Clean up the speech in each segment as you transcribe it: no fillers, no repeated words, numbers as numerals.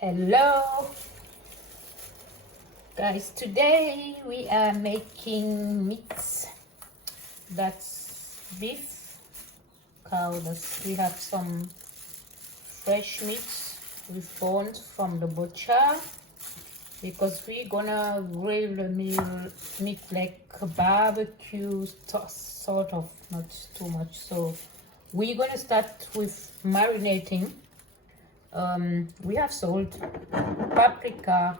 Hello guys, today we are making meats. That's beef, cow. We have some fresh meats with bones from the butcher because we're gonna grill the meat like a barbecue sort of, not too much. So we're gonna start with marinating. We have salt, paprika,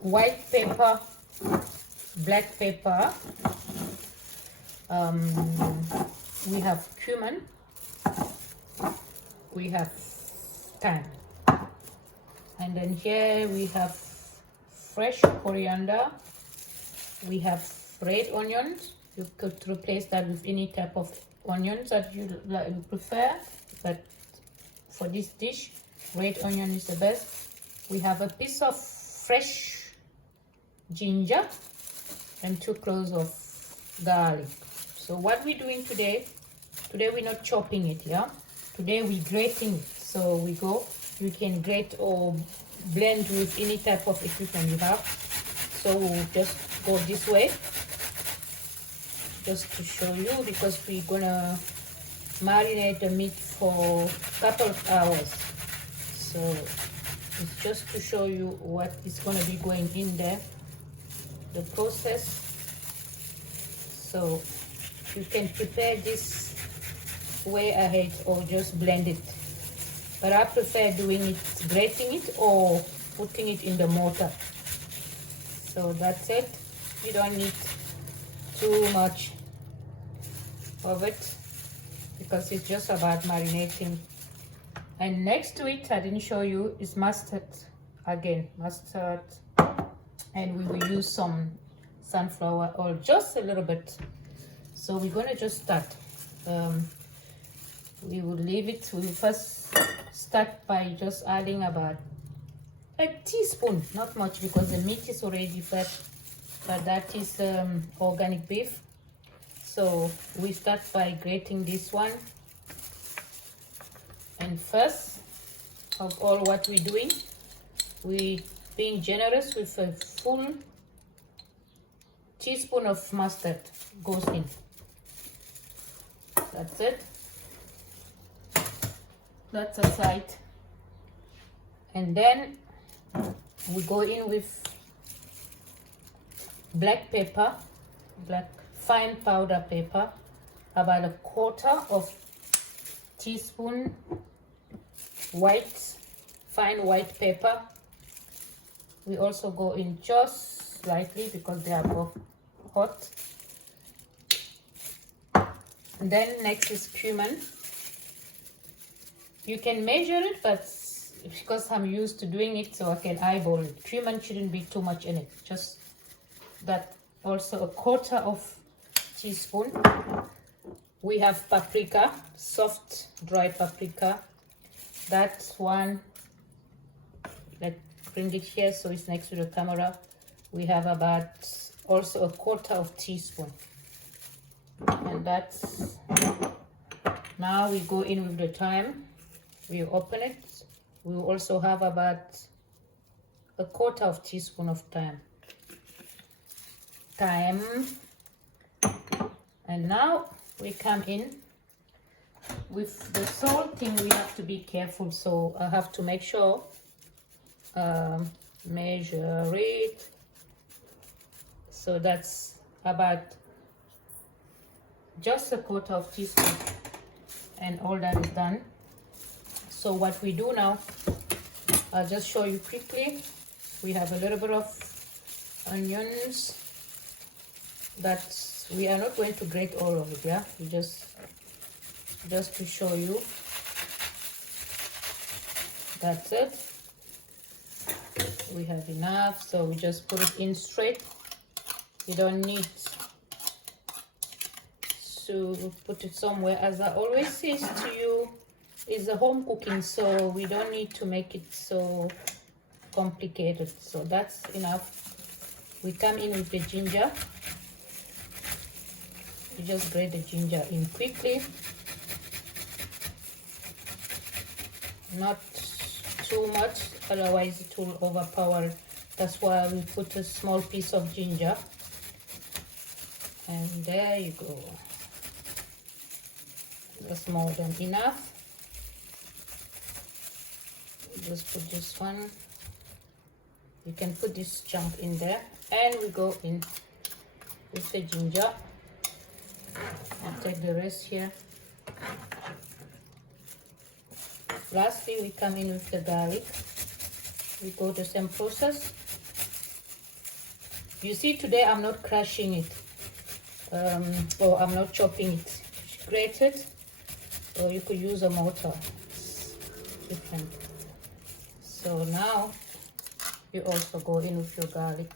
white pepper, black pepper, we have cumin, we have thyme, and then here we have fresh coriander, we have red onions. You could replace that with any type of onions that you prefer, but for this dish red onion is the best. We have a piece of fresh ginger and 2 cloves of garlic. So what we're doing today we're not chopping it, yeah, today we're grating it. So you can grate or blend with any type of equipment you have. So we'll just go this way just to show you, because we're gonna marinate the meat for a couple of hours. So it's just to show you what is gonna be going in there, the process. So you can prepare this way ahead or just blend it, but I prefer doing it, grating it or putting it in the mortar. So that's it. You don't need too much of it because it's just about marinating. And next to it, I didn't show you, is mustard. Again, mustard, and we will use some sunflower oil, just a little bit. So we're gonna just start. We will leave it. We will first start by just adding about a teaspoon, not much because the meat is already fat, but that is organic beef. So we start by grating this one. And first of all, what we're doing, we being generous with a full teaspoon of mustard goes in. That's it. That's aside. And then we go in with black pepper, black fine powder pepper, about 1/4 teaspoon fine white pepper. We also go in just slightly because they are both hot. And then next is cumin. You can measure it, but because I'm used to doing it, so I can eyeball it. Cumin shouldn't be too much in it, just that. Also 1/4 teaspoon. We have paprika, soft dry paprika. That's one. Let's bring it here so it's next to the camera. We have about also 1/4 teaspoon. And that's, now we go in with the thyme. We open it. We will also have about 1/4 teaspoon of thyme. And now we come in with the salt thing. We have to be careful, so I have to make sure measure it. So that's about just 1/4 teaspoon, and all that is done. So what we do now, I'll just show you quickly. We have a little bit of onions that we are not going to grate all of it, yeah, we just to show you. That's it. We have enough, so we just put it in straight. You don't need to put it somewhere. As I always say to you, it's a home cooking, so we don't need to make it so complicated. So that's enough. We come in with the ginger. You just grate the ginger in quickly, not too much, otherwise it will overpower. That's why we put a small piece of ginger. And there you go. That's more than enough. Just put this one. You can put this chunk in there, and we go in with the ginger. I'll take the rest here. Lastly, we come in with the garlic. We go the same process. You see, today I'm not crushing it, or I'm not chopping it. Grate it, or you could use a mortar. It's different. So now you also go in with your garlic,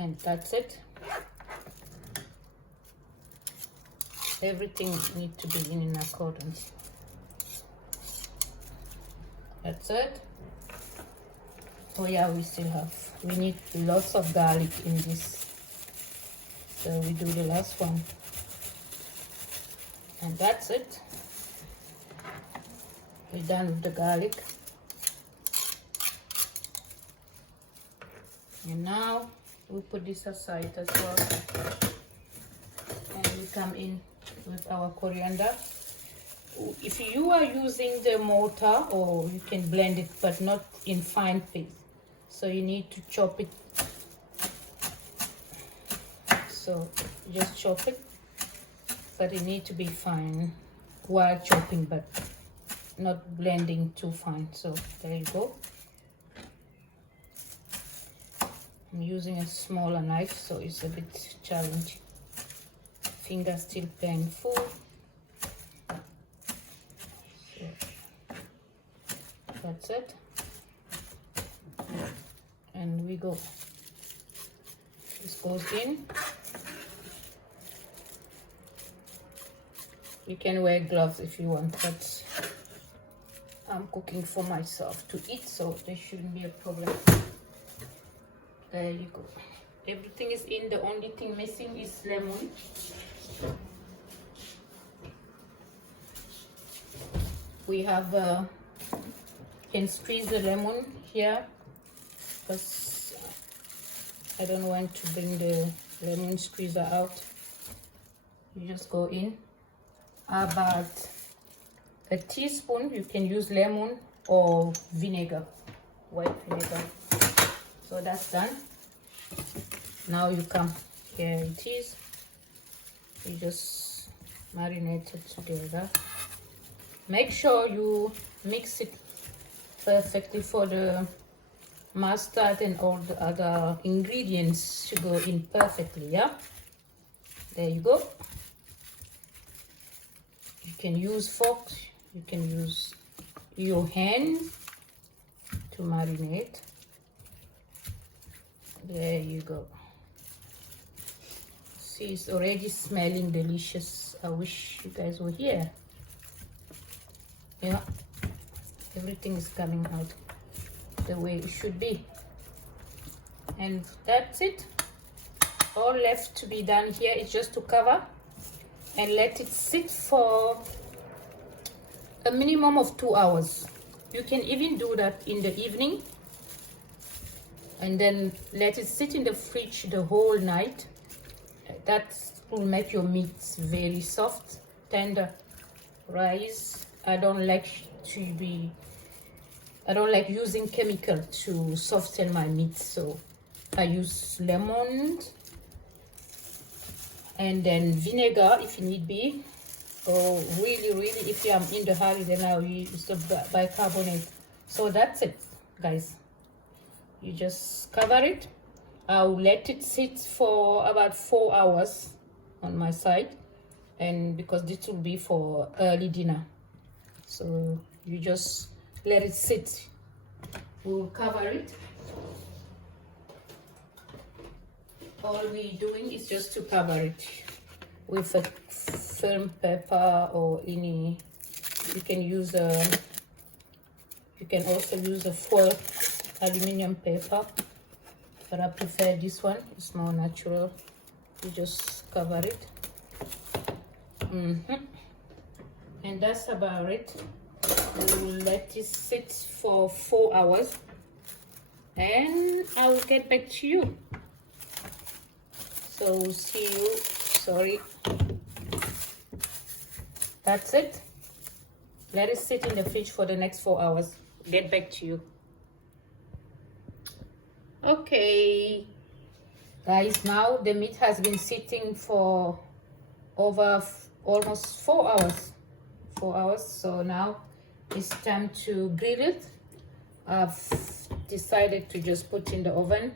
and that's it. Everything needs to be in accordance. That's it. Oh yeah, we need lots of garlic in this, so we do the last one, and that's it. We're done with the garlic. And now we'll put this aside as well, and we come in with our coriander. If you are using the mortar, or you can blend it, but not in fine paste, so you need to chop it. So just chop it, but it needs to be fine while chopping, but not blending too fine. So there you go. I'm using a smaller knife, so it's a bit challenging. Finger still painful. So that's it. And we go. This goes in. You can wear gloves if you want, but I'm cooking for myself to eat, so there shouldn't be a problem. There you go. Everything is in. The only thing missing is lemon. We have can squeeze the lemon here, because I don't want to bring the lemon squeezer out. You just go in about a teaspoon. You can use lemon or vinegar, white vinegar. So that's done. Now you come, here it is. You just marinate it together. Make sure you mix it perfectly for the mustard and all the other ingredients to go in perfectly, yeah? There you go. You can use forks, you can use your hand to marinate. There you go. See, it's already smelling delicious. I wish you guys were here. Yeah, everything is coming out the way it should be. And that's it. All left to be done here is just to cover and let it sit for a minimum of 2 hours. You can even do that in the evening, and then let it sit in the fridge the whole night. That will make your meats very soft, tender. Rice, I don't like using chemical to soften my meat, so I use lemon and then vinegar if need be, or really if I'm in the hurry, then I'll use the bicarbonate. So that's it, guys. You just cover it. I'll let it sit for about 4 hours on my side, and because this will be for early dinner, so you just let it sit. We'll cover it. All we're doing is just to cover it with a firm paper, or any, you can use a, you can also use a foil aluminum paper, but I prefer this one. It's more natural. You just cover it. And that's about it. We'll let it sit for 4 hours and I will get back to you. So see you. Sorry. That's it. Let it sit in the fridge for the next 4 hours. Get back to you. Okay. Guys, now the meat has been sitting for over almost 4 hours. 4 hours. So now it's time to grill it. I've decided to just put in the oven.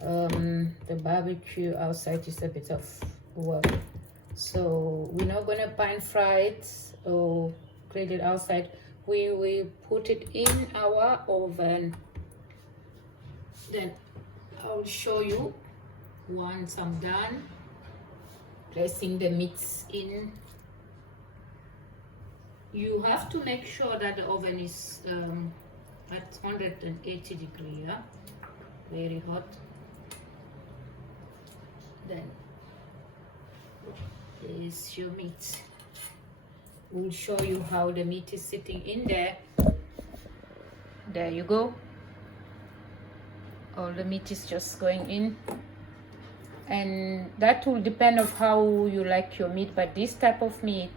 The barbecue outside is a bit of work, so we're not gonna pan fry it or grill it outside. We will put it in our oven. Then I'll show you once I'm done placing the meats in. You have to make sure that the oven is at 180 degrees, yeah? Very hot. Then there's your meat. We'll show you how the meat is sitting in there. There you go. All the meat is just going in, and that will depend of how you like your meat. But this type of meat,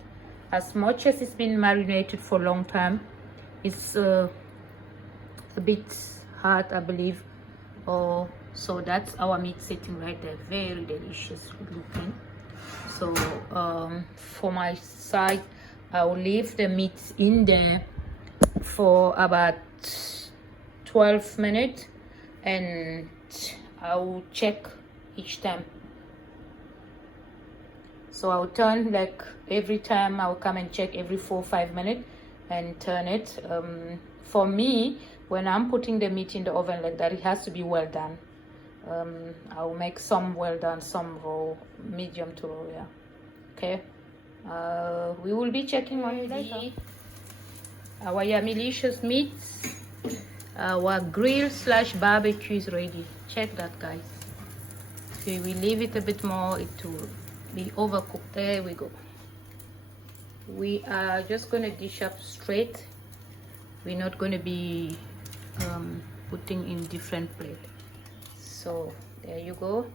as much as it's been marinated for a long time, it's a bit hard, I believe. So that's our meat sitting right there, very delicious looking. So for my side, I'll leave the meat in there for about 12 minutes and I'll check each time. So I'll turn, like every time I'll come and check every 4 or 5 minutes and turn it. For me, when I'm putting the meat in the oven like that, it has to be well done. I'll make some well done, some raw, medium to raw, yeah. Okay. We will be checking on you later. Our yummy delicious meat, our grill / barbecue is ready. Check that, guys. So we leave it a bit more, it will be overcooked. There we go. We are just going to dish up straight. We're not going to be putting in different plates. So there you go.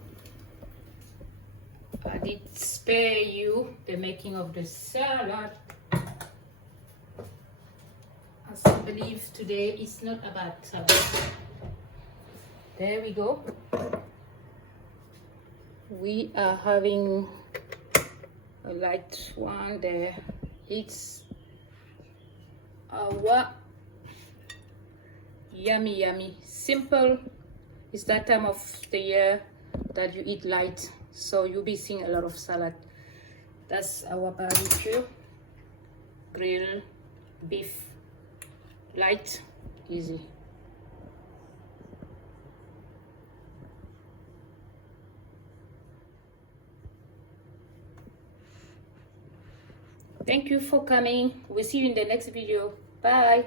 I did spare you the making of the salad, as I believe today is not about salad. There we go. We are having a light one there. It's our yummy simple. It's that time of the year that you eat light, so you'll be seeing a lot of salad. That's our barbecue grill beef, light, easy. Thank you for coming. We'll see you in the next video. Bye.